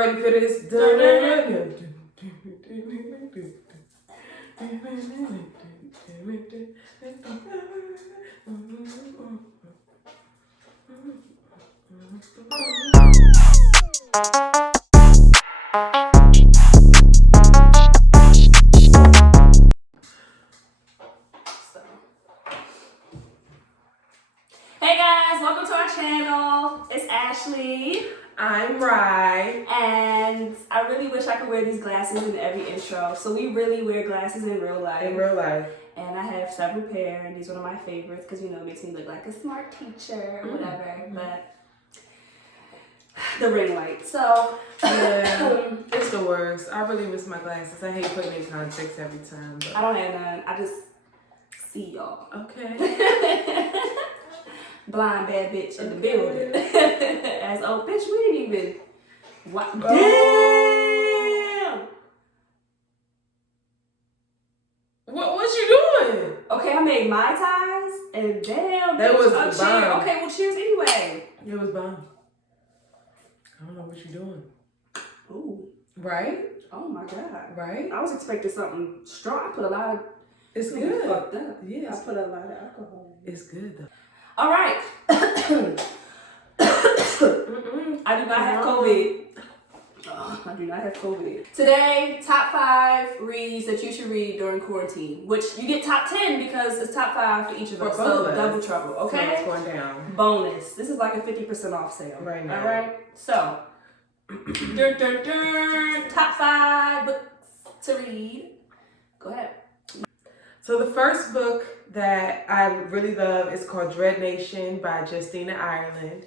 ready for this? Hey guys, welcome to our channel. It's Ashley. I'm Ryse. And I really wish I could wear these glasses in every intro. So we really wear glasses in real life. In real life. And I have several pair, and these are one of my favorites because, it makes me look like a smart teacher or whatever. Mm-hmm. But the ring light. So yeah, it's the worst. I really miss my glasses. I hate putting in contacts every time. But I don't have none. I just see y'all. Okay. Blind bad bitch in the building. As oh bitch, we didn't even. What? Oh. Damn. What you doing? Okay, I made my ties, and damn, that was a the cheer. bomb. Okay, well, cheers anyway. It was bomb. I don't know what you're doing. Ooh. Right? Oh my god. Right? I was expecting something strong. I put a lot of. It's good. Fucked up. Yeah. I put a lot of alcohol. It's good though. All right. I do not have COVID. I do not have COVID. Today, top 5 reads that you should read during quarantine, which you get top 10 because it's top 5 for each of us. So double trouble, okay? So it's going down. Bonus. This is like a 50% off sale. Right now. All right? So, top 5 books to read. Go ahead. So the first book that I really love is called Dread Nation by Justina Ireland.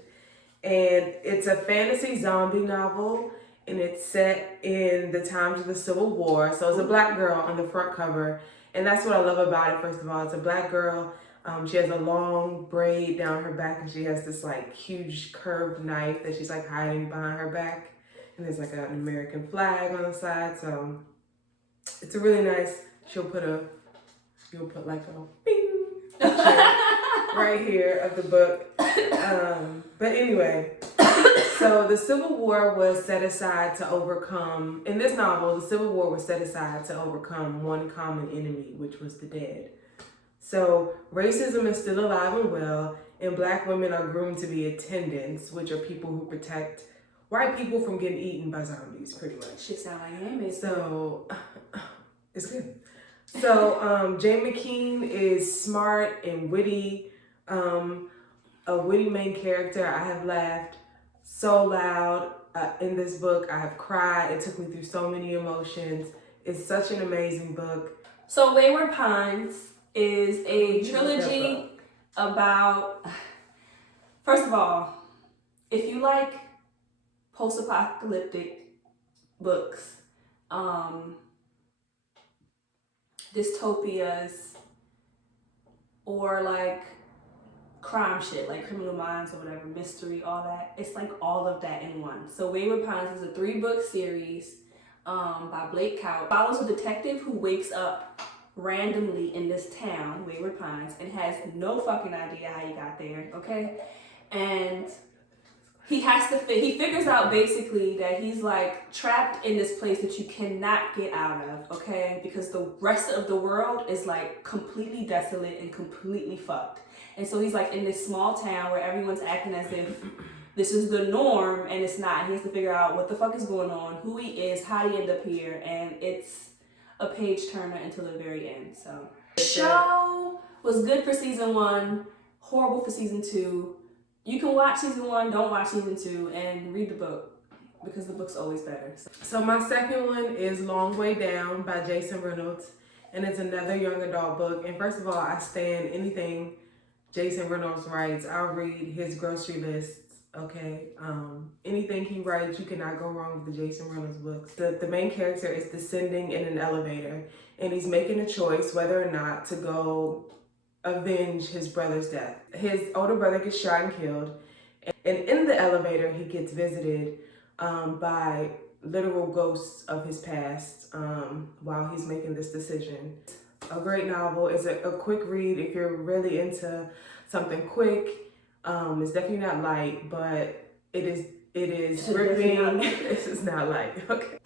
And it's a fantasy zombie novel, and it's set in the times of the Civil War. So it's a black girl on the front cover, and that's what I love about it. First of all, it's a black girl. She has a long braid down her back, and she has this like huge curved knife that she's like hiding behind her back. And there's like an American flag on the side. So it's a really nice, you'll put like a bing right here of the book. But anyway, so the Civil War was set aside to overcome, in this novel, the Civil War was set aside to overcome one common enemy, which was the dead. So racism is still alive and well, and black women are groomed to be attendants, which are people who protect white people from getting eaten by zombies, pretty much. Shit sound like him. So, it's good. So, Jane McKean is smart and witty, a witty main character. I have laughed so loud in this book. I have cried. It took me through so many emotions. It's such an amazing book. So, Wayward Pines is a trilogy about, first of all, if you like post-apocalyptic books, dystopias, or like crime shit, like Criminal Minds or whatever, mystery, all that. It's like all of that in one. So Wayward Pines is a 3-book series by Blake Couch. Follows a detective who wakes up randomly in this town, Wayward Pines, and has no fucking idea how he got there, okay? And he figures out basically that he's like trapped in this place that you cannot get out of, okay? Because the rest of the world is like completely desolate and completely fucked. And so he's like in this small town where everyone's acting as if this is the norm, and it's not. He has to figure out what the fuck is going on, who he is, how he ended up here, and it's a page turner until the very end. So the show was good for season 1, horrible for season 2. You can watch season 1, don't watch season 2, and read the book because the book's always better. So my second one is Long Way Down by Jason Reynolds, and it's another young adult book. And first of all, I stand anything Jason Reynolds writes. I'll read his grocery lists, okay? Anything he writes, you cannot go wrong with the Jason Reynolds books. The main character is descending in an elevator, and he's making a choice whether or not to go avenge his brother's death. His older brother gets shot and killed, and in the elevator he gets visited by literal ghosts of his past while he's making this decision. A great novel. It's a quick read if you're really into something quick. It's definitely not light, but it is It is gripping. This is not light. Okay.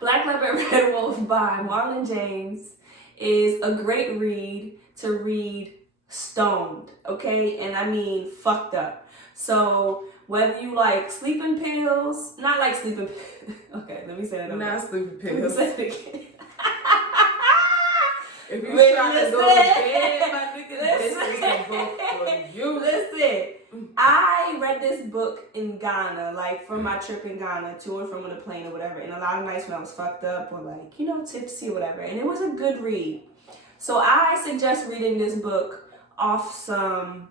Black Leopard, Red Wolf by Marlon James is a great read to read stoned, okay? And I mean fucked up. So whether you like sleeping pills, not like sleeping pills. Okay, let me say that over. Not sleeping pills. Let me say it again. If you're trying to go to bed, my nigga, this is the book for you. Listen, I read this book in Ghana, like from my trip in Ghana, to and from on the plane or whatever, and a lot of nights when I was fucked up or like, you know, tipsy or whatever, and it was a good read. So I suggest reading this book off some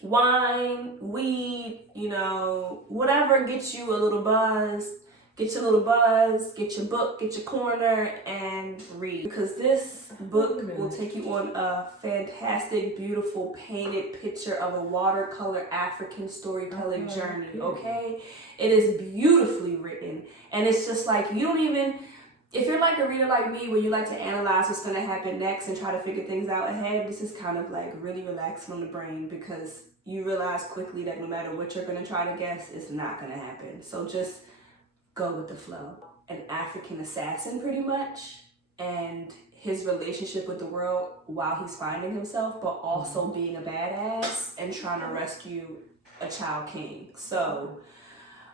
wine, weed, you know, whatever gets you a little buzz. Get your little buzz, get your book, get your corner, and read. Because this book will take you on a fantastic, beautiful, painted picture of a watercolor African storytelling journey, okay? It is beautifully written. And it's just like, you don't even, if you're like a reader like me, where you like to analyze what's gonna happen next and try to figure things out ahead, this is kind of like really relaxing on the brain, because you realize quickly that no matter what you're gonna try to guess, it's not gonna happen. So just go with the flow. An African assassin, pretty much, and his relationship with the world while he's finding himself, but also being a badass and trying to rescue a child king. So,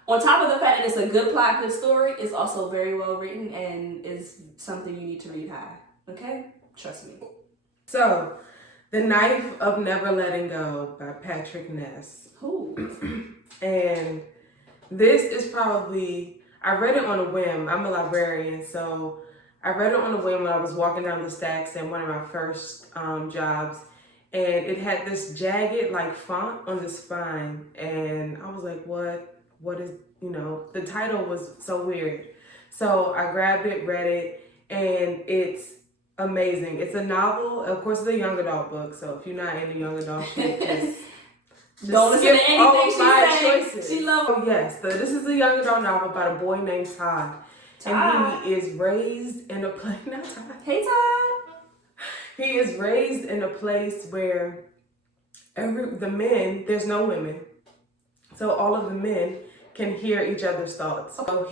on top of the fact that it's a good plot, good story, it's also very well written and is something you need to read high. Okay? Trust me. So, The Knife of Never Letting Go by Patrick Ness. Who? And this is probably, I read it on a whim. I'm a librarian, so I read it on a whim when I was walking down the stacks in one of my first jobs, and it had this jagged like font on the spine, and I was like, what is, you know, the title was so weird. So I grabbed it, read it, and it's amazing. It's a novel. Of course, it's a young adult book, so if you're not into young adult shit, just don't listen to anything she says. She loves. Oh yes, this is a young adult novel about a boy named Todd. And he is raised in a place. Not Todd. Hey Todd. He is raised in a place where the men, there's no women, so all of the men can hear each other's thoughts. So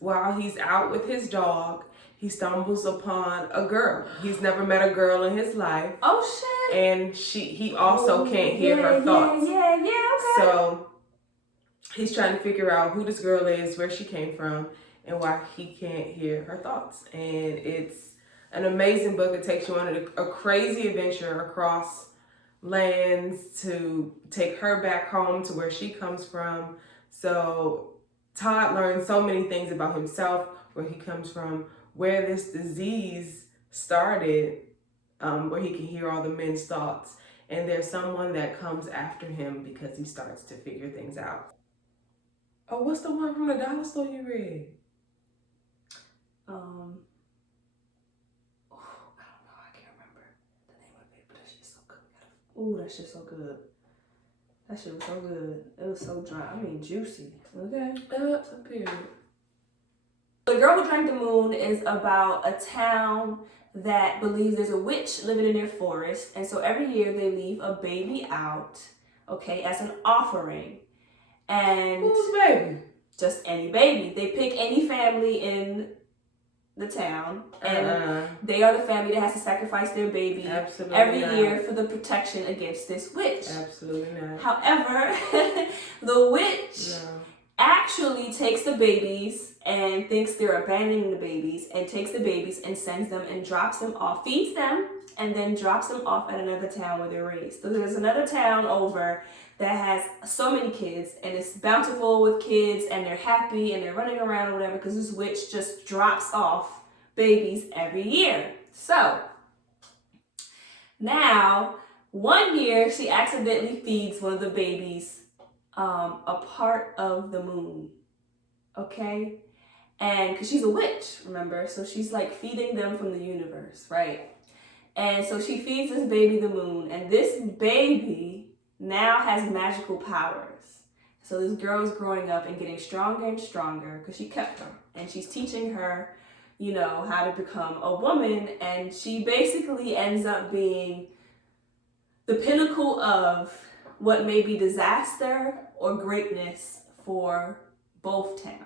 while he's out with his dog, he stumbles upon a girl. He's never met a girl in his life. Oh shit. And he also can't hear her thoughts. Yeah, okay. So he's trying to figure out who this girl is, where she came from, and why he can't hear her thoughts. And it's an amazing book. It takes you on a crazy adventure across lands to take her back home to where she comes from. So Todd learns so many things about himself, where he comes from, where this disease started, where he can hear all the men's thoughts. And there's someone that comes after him because he starts to figure things out. Oh, what's the one from the dollar store you read? I don't know. I can't remember the name of it, but that shit's so good. Ooh, that shit's so good. That shit was so good. It was so dry. I mean, juicy. Okay. Period. The Girl Who Drank the Moon is about a town that believes there's a witch living in their forest, and so every year they leave a baby out, okay, as an offering. And whose baby? Just any baby. They pick any family in the town, and they are the family that has to sacrifice their baby every year for the protection against this witch. Absolutely not. However, the witch actually takes the babies and thinks they're abandoning the babies, and takes the babies and sends them and drops them off, feeds them, and then drops them off at another town where they're raised. So there's another town over that has so many kids, and it's bountiful with kids, and they're happy, and they're running around or whatever, because this witch just drops off babies every year. So now, one year she accidentally feeds one of the babies a part of the moon, okay? And because she's a witch, remember? So she's like feeding them from the universe, right? And so she feeds this baby the moon, and this baby now has magical powers. So this girl is growing up and getting stronger and stronger because she kept her, and she's teaching her, you know, how to become a woman, and she basically ends up being the pinnacle of what may be disaster or greatness for both towns.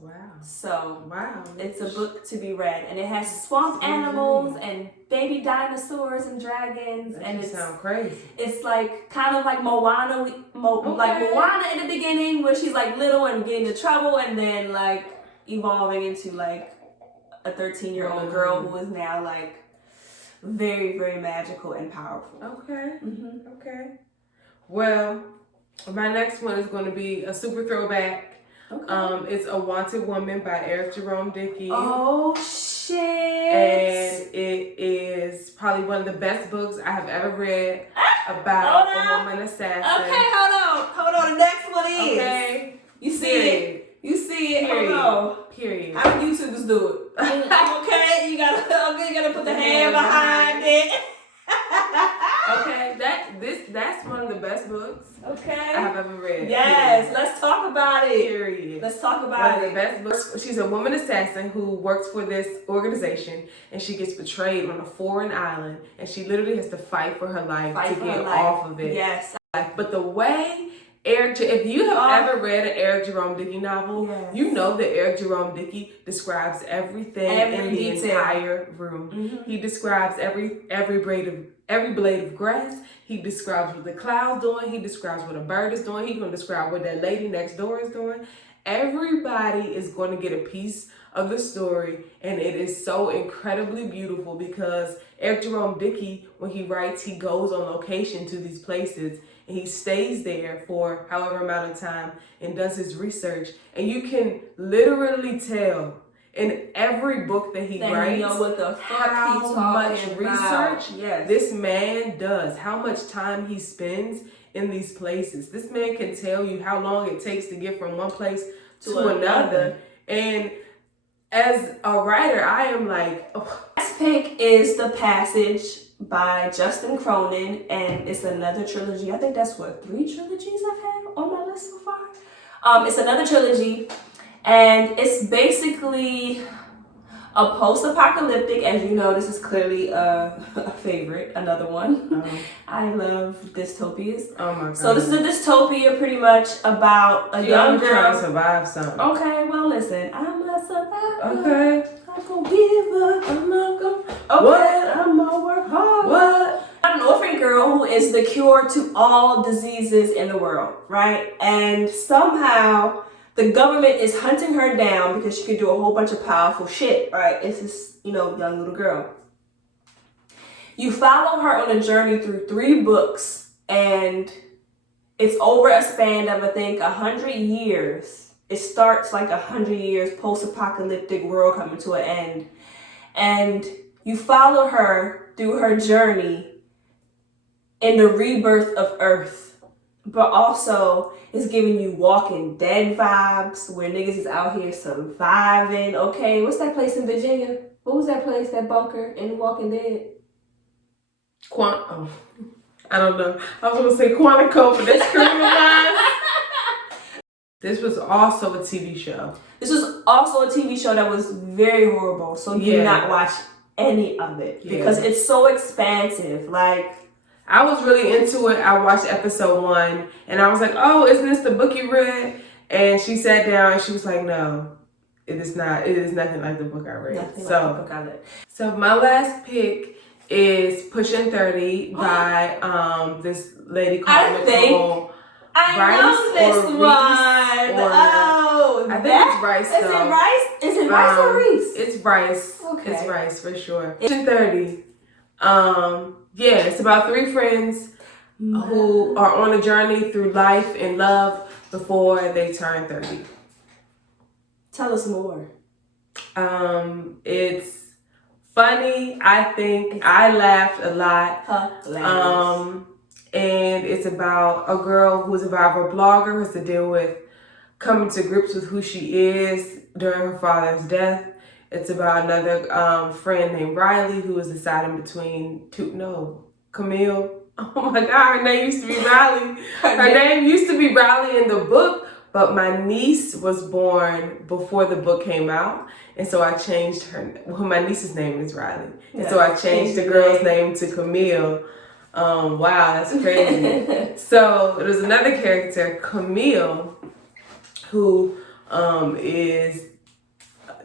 Wow. So wow, it's a book to be read, and it has swamp animals and baby dinosaurs and dragons, that and just it's sound crazy. It's like kind of like Moana, like Moana in the beginning, where she's like little and getting into trouble, and then like evolving into like a 13-year-old girl who is now like very, very magical and powerful. Okay. Okay. Well, my next one is going to be a super throwback. Okay. It's A Wanted Woman by Eric Jerome Dickey. Oh shit! And it is probably one of the best books I have ever read about a woman assassin. Okay, hold on. The next one is. Okay. You see it. You see it. Period. Hold on. Period. How YouTubers do it? Okay, you gotta put the hand behind it. Okay, that's one of the best books Okay. I have ever read. Yes, Period. let's talk about it. Period. Let's talk One about of it. the best books. She's a woman assassin who works for this organization, and she gets betrayed on a foreign island, and she literally has to fight for her life to get off of it. Yes. But the way if you have ever read an Eric Jerome Dickey novel, you know that Eric Jerome Dickey describes everything in the entire room. Mm-hmm. He describes every blade of grass. He describes what the cloud's doing. He describes what a bird is doing. He's going to describe what that lady next door is doing. Everybody is going to get a piece of the story, and it is so incredibly beautiful because Eric Jerome Dickey, when he writes, he goes on location to these places, and he stays there for however amount of time and does his research, and you can literally tell in every book that he writes, you know what the fuck how much research this man does, how much time he spends in these places. This man can tell you how long it takes to get from one place to another. And as a writer, I am like, Last pick is The Passage by Justin Cronin, and it's another trilogy. I think that's 3 trilogies I've had on my list so far. It's another trilogy, and it's basically a post-apocalyptic. As you know, this is clearly a favorite, another one. I love dystopias. Oh my God. So this is a dystopia pretty much about a young girl trying to survive something. Okay, well listen, I'm a survivor. Okay. I'm gonna give up. I'm not gonna. Okay, What? I'm gonna work hard. What? I'm an orphan girl who is the cure to all diseases in the world, right? And somehow the government is hunting her down because she could do a whole bunch of powerful shit, right? It's this, young little girl. You follow her on a journey through 3 books, and it's over a span of, I think, 100 years. It starts like 100 years post-apocalyptic world coming to an end. And you follow her through her journey in the rebirth of Earth. But also, it's giving you Walking Dead vibes, where niggas is out here surviving. Okay, what's that place in Virginia? What was that place, that bunker in Walking Dead? I don't know. I was going to say Quantico, but that's Criminal Minds. This was also a TV show. This was also a TV show that was very horrible. So do not watch any of it because it's so expansive. Like, I was really into it. I watched episode 1 and I was like, oh, isn't this the book you read? And she sat down and she was like, no, it is not. It is nothing like the book I read. Nothing like the book I read. So my last pick is Pushing 30 by this lady called Necole. I know this one. I think it's Ryse. Is it Ryse? Is it Ryse or Reese? It's Ryse. Okay. It's Ryse for sure. Pushing 30. It's about 3 friends who are on a journey through life and love before they turn 30. Tell us more. It's funny. I think I laughed a lot. Hilarious. And it's about a girl who's a viral blogger who has to deal with coming to grips with who she is during her father's death. It's about another friend named Riley who is deciding between Camille. Oh my God, her name used to be Riley. Her name used to be Riley in the book, but my niece was born before the book came out. And so I changed her. Well, my niece's name is Riley. And so I changed the girl's name to Camille. Wow, that's crazy. So there's another character, Camille, who is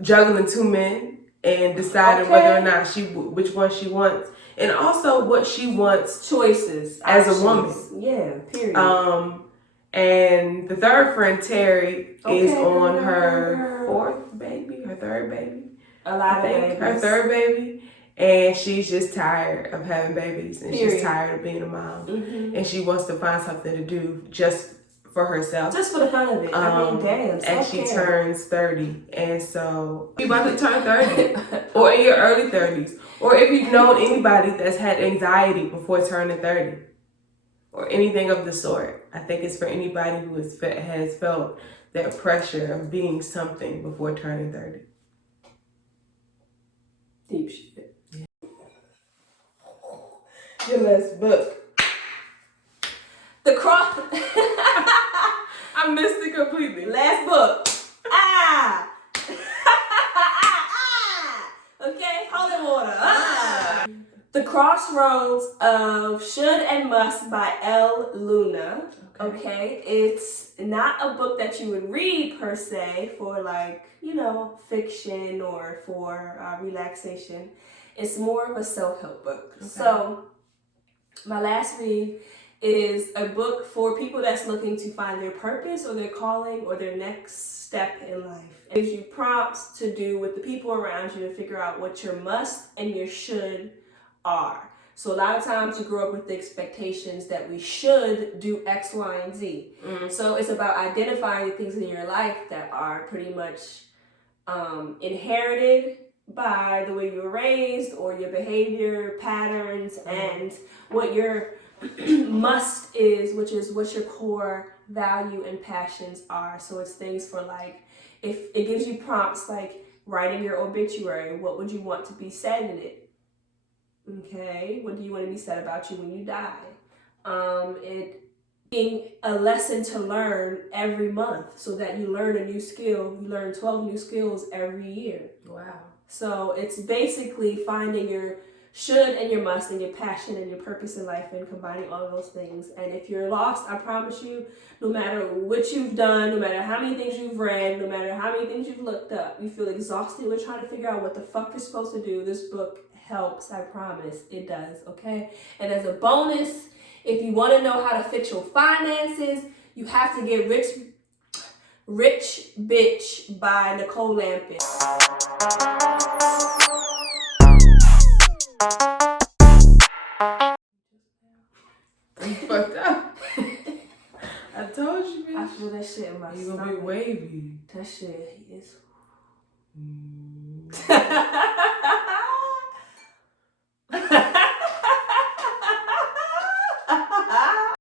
juggling two men and deciding whether or not which one she wants, and also what she wants choices as a woman. Yeah, period. And the third friend, Terry, is on her third baby. Her third baby. And she's just tired of having babies. And she's tired of being a mom. Mm-hmm. And she wants to find something to do just for herself. Just for the fun of it. I mean, damn. And she turns 30. And so you're about to turn 30. Or in your early 30s. Or if you've known anybody that's had anxiety before turning 30. Or anything of the sort. I think it's for anybody who has felt that pressure of being something before turning 30. Deep shit. Yeah. Your last book. The Cross. I missed it completely. Last book. Okay, holy water. The Crossroads of Should and Must by L. Luna. Okay, it's not a book that you would read per se for fiction or for relaxation. It's more of a self-help book. Okay. So my last read is a book for people that's looking to find their purpose or their calling or their next step in life. It gives you prompts to do with the people around you to figure out what your must and your should are. So a lot of times you grow up with the expectations that we should do X, Y, and Z. Mm-hmm. So it's about identifying the things in your life that are pretty much inherited by the way you were raised or your behavior patterns, and what your must is, which is what your core value and passions are. So it's things for if it gives you prompts like writing your obituary, what would you want to be said in it? Okay, what do you want to be said about you when you die? It being a lesson to learn every month so that you learn a new skill. You learn 12 new skills every year. Wow. So it's basically finding your should and your must and your passion and your purpose in life and combining all of those things. And if you're lost, I promise you, no matter what you've done, no matter how many things you've read, no matter how many things you've looked up, you feel exhausted with trying to figure out what the fuck you're supposed to do, this book helps. I promise it does. Okay. And as a bonus, if you want to know how to fix your finances, you have to get Rich Bitch by Necole Lampin. I'm fucked up. I told you, bitch. I feel that shit in my stomach. You gonna be wavy. That shit is.